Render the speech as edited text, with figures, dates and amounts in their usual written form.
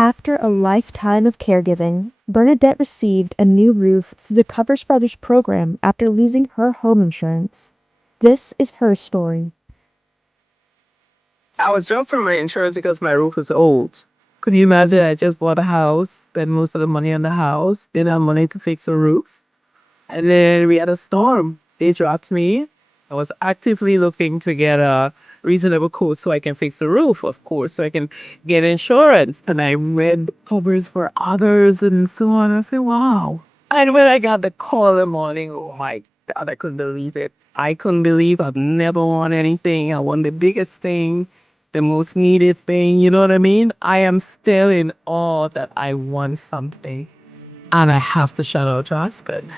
After a lifetime of caregiving, Bernadette received a new roof through the Covers Brothers program after losing her home insurance. This is her story. I was jumped from my insurance because my roof was old. Could you imagine? I just bought a house, spent most of the money on the house, didn't have money to fix the roof. And then we had a storm. They dropped me. I was actively looking to get a reasonable quote so I can fix the roof, of course, so I can get insurance. And I read covers for others and so on. I said, wow. And when I got the call in the morning, oh my God, I couldn't believe it. I couldn't believe I've never won anything. I won the biggest thing, the most needed thing. You know what I mean? I am still in awe that I won something. And I have to shout out to husband.